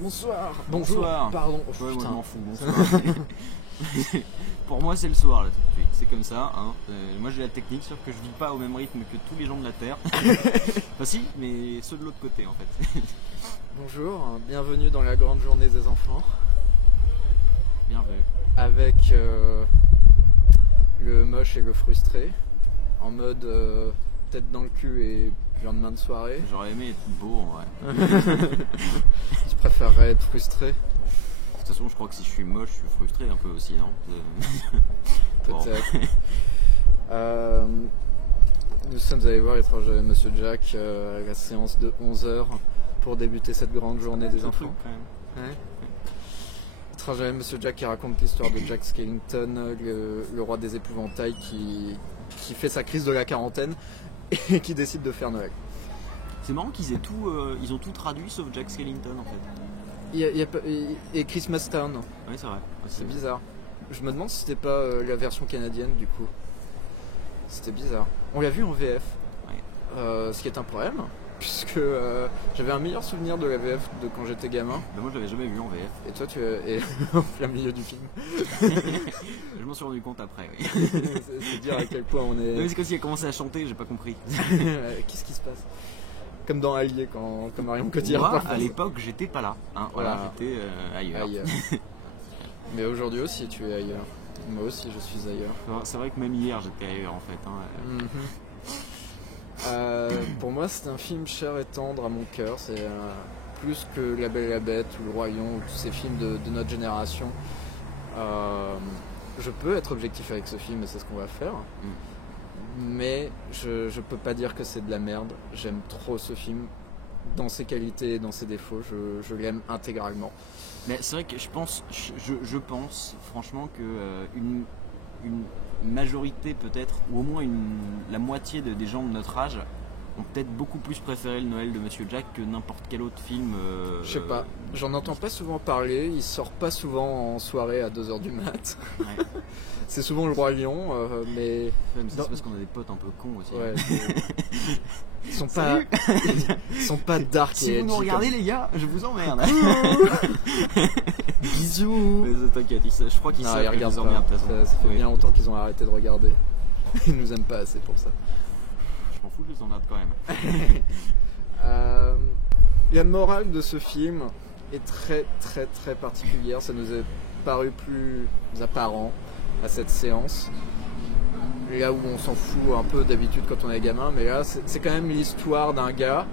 Bonsoir. Bonsoir. Pardon. Ouais, moi Putain. je m'en fous. Bonsoir. Pour moi c'est le soir là tout de suite. C'est comme ça. Hein. Moi j'ai la technique, sauf que je vis pas au même rythme que tous les gens de la Terre. Enfin si, mais ceux de l'autre côté en fait. Bonjour, bienvenue dans la grande journée des enfants. Bienvenue. Avec le moche et le frustré. En mode tête dans le cul et lendemain de soirée. J'aurais aimé être beau en vrai. Tu préférerais être frustré? De toute façon je crois que si je suis moche, je suis frustré un peu aussi, non? Peut-être. Nous sommes allés voir l'étrange Monsieur Jack à la séance de 11h pour débuter cette grande journée des enfants. Quand même. Ouais. Étrange Monsieur Jack qui raconte l'histoire de Jack Skellington, le roi des épouvantails qui fait sa crise de la quarantaine et qui décide de faire Noël. C'est marrant qu'ils aient tout, ils ont tout traduit sauf Jack Skellington en fait. Et Christmas Town. Oui c'est vrai. C'est bizarre. Je me demande si c'était pas la version canadienne du coup. C'était bizarre. On l'a vu en VF. Ouais. Ce qui est un problème, puisque j'avais un meilleur souvenir de la VF de quand j'étais gamin. Moi je l'avais jamais vu en VF. Et toi tu es en plein milieu du film. Je m'en suis rendu compte après. Oui. C'est dire à quel point on est. Mais c'est comme s'il a commencé à chanter, j'ai pas compris. Qu'est-ce qui se passe? Comme dans Allier quand Marion Cotillard. Moi, à l'époque, j'étais pas là. Hein, voilà, j'étais ailleurs. Mais aujourd'hui aussi, tu es ailleurs. Moi aussi, je suis ailleurs. C'est vrai que même hier, j'étais ailleurs en fait. Hein. Pour moi, c'est un film cher et tendre à mon cœur. C'est plus que La Belle et la Bête ou Le Roi Lion ou tous ces films de notre génération. Je peux être objectif avec ce film et c'est ce qu'on va faire. Mais je peux pas dire que c'est de la merde. J'aime trop ce film dans ses qualités et dans ses défauts. Je l'aime intégralement. Mais c'est vrai que je pense franchement que une majorité peut-être, ou au moins la moitié des gens de notre âge ont peut-être beaucoup plus préféré le Noël de Monsieur Jack que n'importe quel autre film. Je sais pas, j'en entends pas souvent parler, il sort pas souvent en soirée à 2h du mat. Ouais. C'est souvent Le Roi Lion, mais... C'est parce qu'on a des potes un peu cons aussi. Ouais, ils sont pas dark si et vous nous regardez les gars, je vous emmerde. Bisous. Mais t'inquiète, je crois qu'ils savent que je vous emmerde de toute façon. Ça fait bien longtemps qu'ils ont arrêté de regarder. Ils nous aiment pas assez pour ça. Je m'en fous, je les emmerde quand même. La morale de ce film est très très très particulière. Ça nous est paru plus apparent à cette séance. Là où on s'en fout un peu d'habitude quand on est gamin, mais là c'est quand même l'histoire d'un gars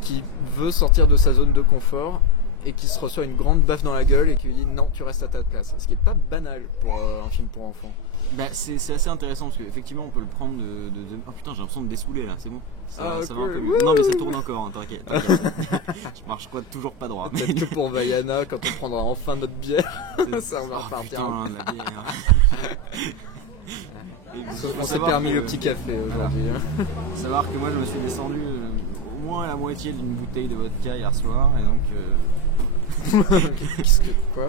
qui veut sortir de sa zone de confort et qui se reçoit une grande baffe dans la gueule et qui lui dit non, tu restes à ta place. Ce qui est pas banal pour un film pour enfants. Bah, c'est assez intéressant parce qu'effectivement on peut le prendre de... Oh putain, j'ai l'impression de dessouler là, c'est bon. Ça va un peu mieux. Non mais ça tourne encore, hein, t'inquiète. Je marche toujours pas droit. Peut-être que pour Vaiana, quand on prendra enfin notre bière, ça va repartir. Putain, la bière. On s'est permis le petit café aujourd'hui. Faut savoir que moi je me suis descendu au moins à la moitié d'une bouteille de vodka hier soir et donc... Qu'est-ce que... Quoi?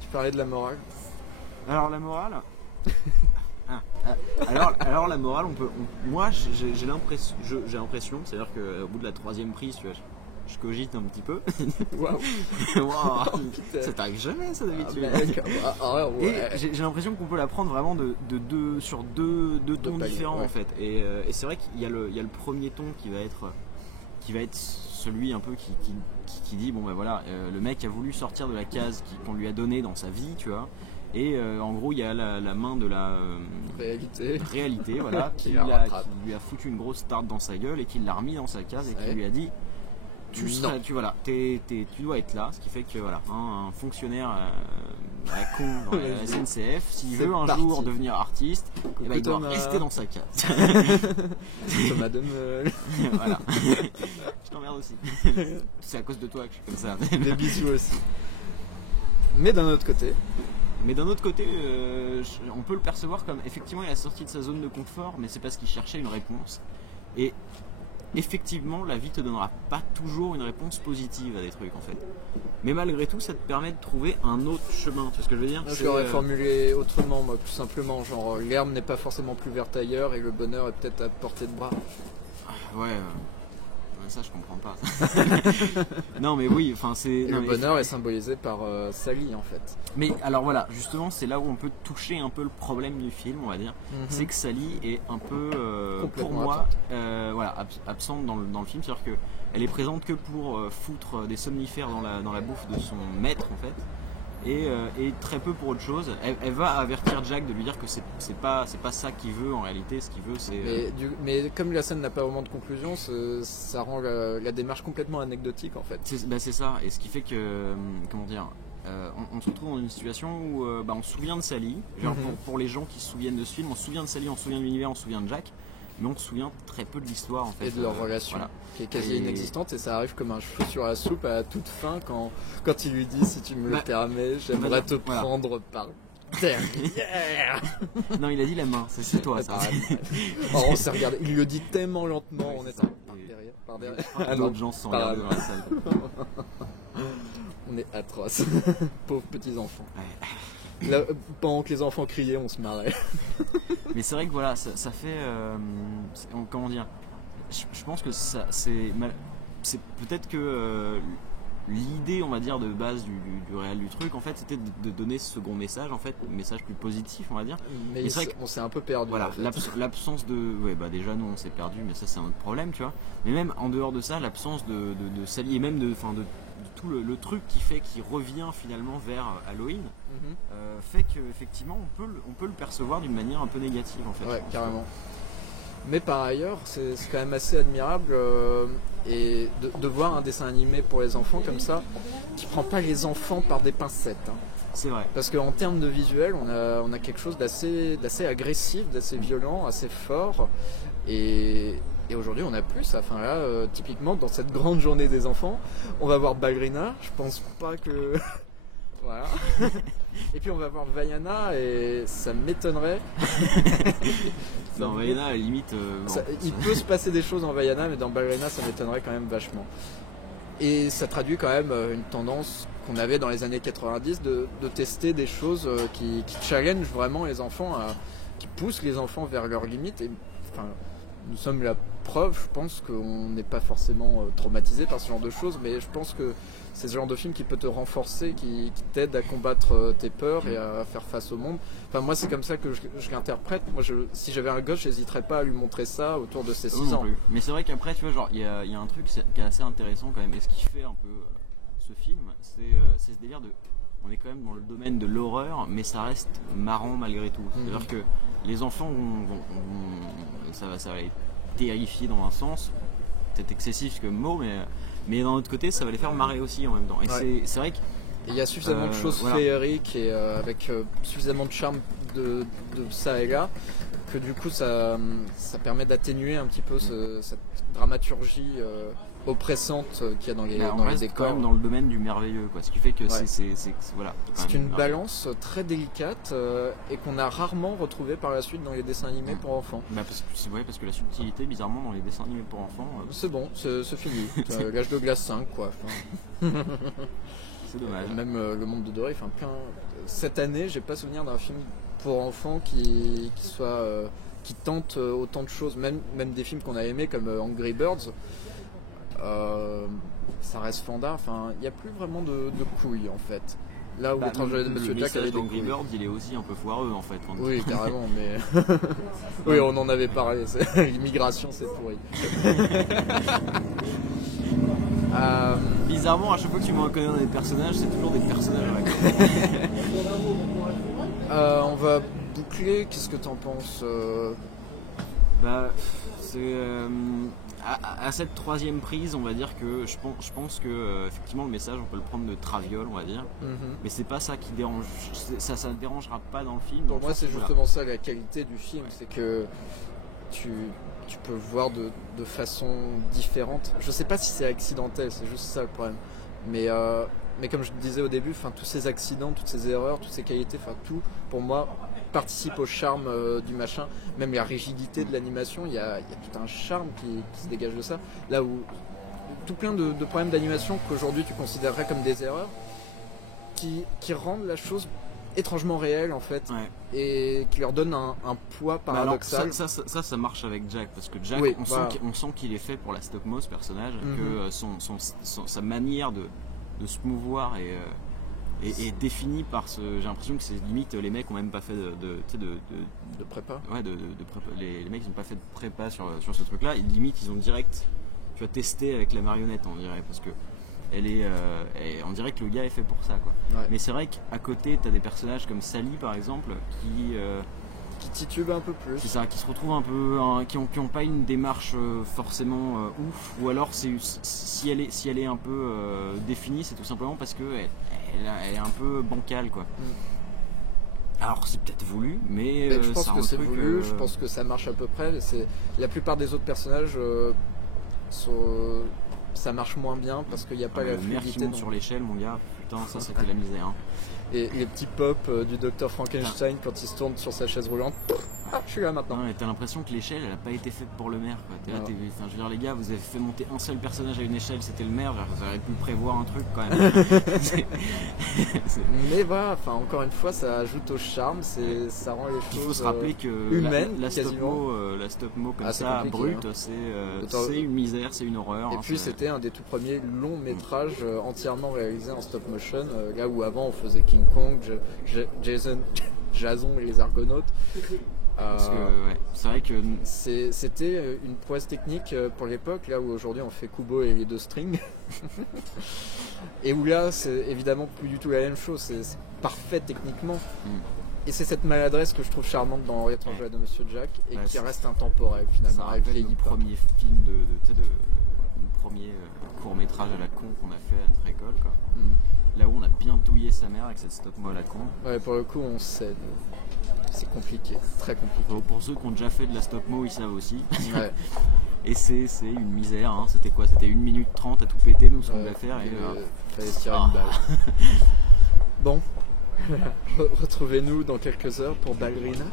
Tu parlais de la morale? Alors la morale... alors la morale, moi j'ai l'impression, c'est-à-dire qu'au bout de la 3e prise, tu vois, je cogite un petit peu. Waouh. Ça t'arrive jamais ça d'habitude. Ouais. Et j'ai l'impression qu'on peut la prendre vraiment sur deux tons différents en fait. Et c'est vrai qu'il y a le premier ton qui va être celui un peu qui dit bon ben voilà, le mec a voulu sortir de la case qu'on lui a donnée dans sa vie, tu vois. Et en gros il y a la main de la réalité voilà, qui lui a foutu une grosse tarte dans sa gueule et qui l'a remis dans sa case et qui lui a dit tu dois être là, ce qui fait que voilà, un fonctionnaire à la con dans la SNCF, s'il veut un jour devenir artiste, il doit rester dans sa case. Thomas Demeul. Voilà. Je t'emmerde aussi. C'est à cause de toi que je suis comme ça. Des bisous aussi. Mais d'un autre côté, on peut le percevoir comme effectivement il a sorti de sa zone de confort, mais c'est parce qu'il cherchait une réponse. Et effectivement, la vie te donnera pas toujours une réponse positive à des trucs en fait. Mais malgré tout, ça te permet de trouver un autre chemin. Tu vois ce que je veux dire? Je l'aurais formulé autrement, moi, plus simplement. Genre, l'herbe n'est pas forcément plus verte ailleurs et le bonheur est peut-être à portée de bras. Ouais. ça je comprends pas. Non mais oui, enfin c'est... Le bonheur est symbolisé par Sally en fait. Mais alors voilà, justement c'est là où on peut toucher un peu le problème du film, on va dire. C'est que Sally est un peu, pour moi, absente dans le film. C'est-à-dire qu'elle est présente que pour foutre des somnifères dans la bouffe de son maître en fait. Et très peu pour autre chose. Elle va avertir Jack de lui dire que c'est pas ça qu'il veut en réalité. Ce qu'il veut c'est. Mais comme la scène n'a pas vraiment de conclusion, ça rend la démarche complètement anecdotique en fait. C'est ça. Et ce qui fait que comment dire, on se retrouve dans une situation où on se souvient de Sally. Genre pour les gens qui se souviennent de ce film, on se souvient de Sally, on se souvient de l'univers, on se souvient de Jack. Mais on se souvient très peu de l'histoire en fait. Et de leur relation, qui est quasi inexistante, et ça arrive comme un cheveu sur la soupe à toute fin quand il lui dit si tu me le permets, j'aimerais te prendre par derrière. Non, il a dit la main, c'est toi ça. On s'est regardé, il le dit tellement lentement, on est par derrière. D'autres gens se sont regardés dans la salle. On est atroces, pauvres petits enfants. Là, pendant que les enfants criaient, on se marrait. Mais c'est vrai que voilà, ça fait. Comment dire, je pense que c'est peut-être que l'idée, on va dire, de base du réel du truc, en fait, c'était de donner ce second message, en fait, un message plus positif, on va dire. Mais c'est vrai qu'on s'est un peu perdu. Voilà, en fait. l'absence de. Ouais, déjà, nous, on s'est perdu, mais ça, c'est un autre problème, tu vois. Mais même en dehors de ça, l'absence de Sally, et même de tout le truc qui revient finalement vers Halloween, fait qu'effectivement on peut le percevoir d'une manière un peu négative en fait. Ouais, carrément. Mais par ailleurs, c'est quand même assez admirable et de voir un dessin animé pour les enfants comme ça, qui prend pas les enfants par des pincettes. Hein. C'est vrai. Parce qu'en termes de visuel, on a quelque chose d'assez agressif, d'assez violent, assez fort. Et aujourd'hui, on n'a plus ça. Enfin là, typiquement, dans cette grande journée des enfants, on va voir Ballerina. Je pense pas que... Voilà. Et puis on va voir Vaiana et ça m'étonnerait. Dans Vaiana, à la limite... il peut se passer des choses en Vaiana, mais dans Ballerina, ça m'étonnerait quand même vachement. Et ça traduit quand même une tendance qu'on avait dans les années 90 de tester des choses qui challenge vraiment les enfants, qui poussent les enfants vers leurs limites. Et, enfin, nous sommes la preuve, je pense qu'on n'est pas forcément traumatisé par ce genre de choses, mais je pense que c'est ce genre de film qui peut te renforcer, qui t'aide à combattre tes peurs et à faire face au monde. Enfin, moi, c'est comme ça que je l'interprète. Moi, si j'avais un gosse, j'hésiterais pas à lui montrer ça autour de ses 6 ans. Mais c'est vrai qu'après, tu vois, genre, il y a un truc qui est assez intéressant quand même. Et ce qui fait un peu ce film, c'est ce délire de... On est quand même dans le domaine de l'horreur, mais ça reste marrant malgré tout. C'est-à-dire que les enfants ça va les terrifier dans un sens, peut-être excessif comme mot, mais d'un autre côté, ça va les faire marrer aussi en même temps. Et c'est vrai que il y a suffisamment de choses féeriques et avec suffisamment de charme de ça et là, que du coup ça permet d'atténuer un petit peu cette dramaturgie oppressante qu'il y a dans les décors. On reste quand même dans le domaine du merveilleux, quoi. Ce qui fait que c'est une balance très délicate et qu'on a rarement retrouvé par la suite dans les dessins animés pour enfants. Parce que la subtilité, bizarrement, dans les dessins animés pour enfants... C'est bon, c'est fini. L'âge de glace 5, quoi. C'est dommage. Même le monde de Doré, cette année, j'ai pas souvenir d'un film pour enfants qui tente autant de choses, même des films qu'on a aimés comme Angry Birds. Ça reste fandard, il n'y a plus vraiment de couilles en fait. Là où l'étranger de Monsieur Jack avait des couilles. Angry Birds, il est aussi un peu foireux en fait. Oui, carrément, mais oui, on en avait parlé. L'immigration, c'est pourri. Bizarrement, à chaque fois que tu me reconnais dans des personnages, c'est toujours des personnages avec. On va boucler. Qu'est-ce que t'en penses c'est à cette troisième prise, on va dire que je pense que effectivement le message, on peut le prendre de traviole, on va dire, mais c'est pas ça qui dérange. Ça ne dérangera pas dans le film. Pour moi, c'est justement ça la qualité du film, c'est que tu peux le voir de façon différente. Je sais pas si c'est accidentel, c'est juste ça le problème. Mais comme je te disais au début, tous ces accidents, toutes ces erreurs, toutes ces qualités, tout pour moi participe au charme du machin. Même la rigidité de l'animation, il y a tout un charme qui se dégage de ça. Là où tout plein de problèmes d'animation qu'aujourd'hui tu considérerais comme des erreurs, qui rendent la chose étrangement réels en fait, et qui leur donne un poids paradoxal. Alors, ça marche avec Jack, parce que Jack, on sent qu'il est fait pour la stop-mo, ce personnage, que sa manière de se mouvoir est définie par ce. J'ai l'impression que c'est limite les mecs ont même pas fait de prépa. Ouais, de prépa. Les mecs ils ont pas fait de prépa sur ce truc-là. Limite ils ont direct, tu as testé avec la marionnette, on dirait, parce que on dirait que le gars est fait pour ça, quoi. Ouais. Mais c'est vrai qu'à côté t'as des personnages comme Sally par exemple qui titubent un peu plus. C'est ça, qui se retrouvent un peu, qui ont pas une démarche forcément ouf, ou alors si elle est un peu définie, c'est tout simplement parce que elle est un peu bancale, quoi. Alors c'est peut-être voulu, mais je pense ça que c'est voulu. Je pense que ça marche à peu près. La plupart des autres personnages ça marche moins bien parce qu'il n'y a pas la fluidité. Le maire qui monte sur l'échelle, mon gars, putain, ça c'était la misère. Hein. Et les petits pops du docteur Frankenstein quand il se tourne sur sa chaise roulante. Je suis là maintenant. Non, t'as l'impression que l'échelle elle a pas été faite pour le maire, quoi. Je veux dire, les gars, vous avez fait monter un seul personnage à une échelle, c'était le maire, vous auriez pu prévoir un truc quand même. Mais voilà, encore une fois, ça ajoute au charme, ça rend les choses. Il faut se rappeler que humaines, la stop-mo comme ça, brute, hein. C'est une misère, c'est une horreur. Et puis c'était un des tout premiers longs métrages entièrement réalisés en stop motion, là où avant on faisait King Kong, Jason et les Argonautes. Parce que c'est vrai que c'était une prouesse technique pour l'époque, là où aujourd'hui on fait Kubo et les deux strings. Et où là c'est évidemment plus du tout la même chose, c'est parfait techniquement. Et c'est cette maladresse que je trouve charmante dans L'étrange de Monsieur Jack et qui reste intemporelle finalement. Ça rappelle le premier film le premier court-métrage à la con qu'on a fait à notre école, quoi. Là où on a bien douillé sa mère avec cette stop-mo à la con. Ouais, pour le coup on cède. C'est compliqué, très compliqué. Pour ceux qui ont déjà fait de la stop-mo, ils savent aussi. Ouais. Et c'est une misère, hein. C'était quoi? C'était 1 minute 30 à tout péter, nous, ce qu'on devait faire. Fallait tirer une balle. Bon, retrouvez-nous dans quelques heures pour Ballerina.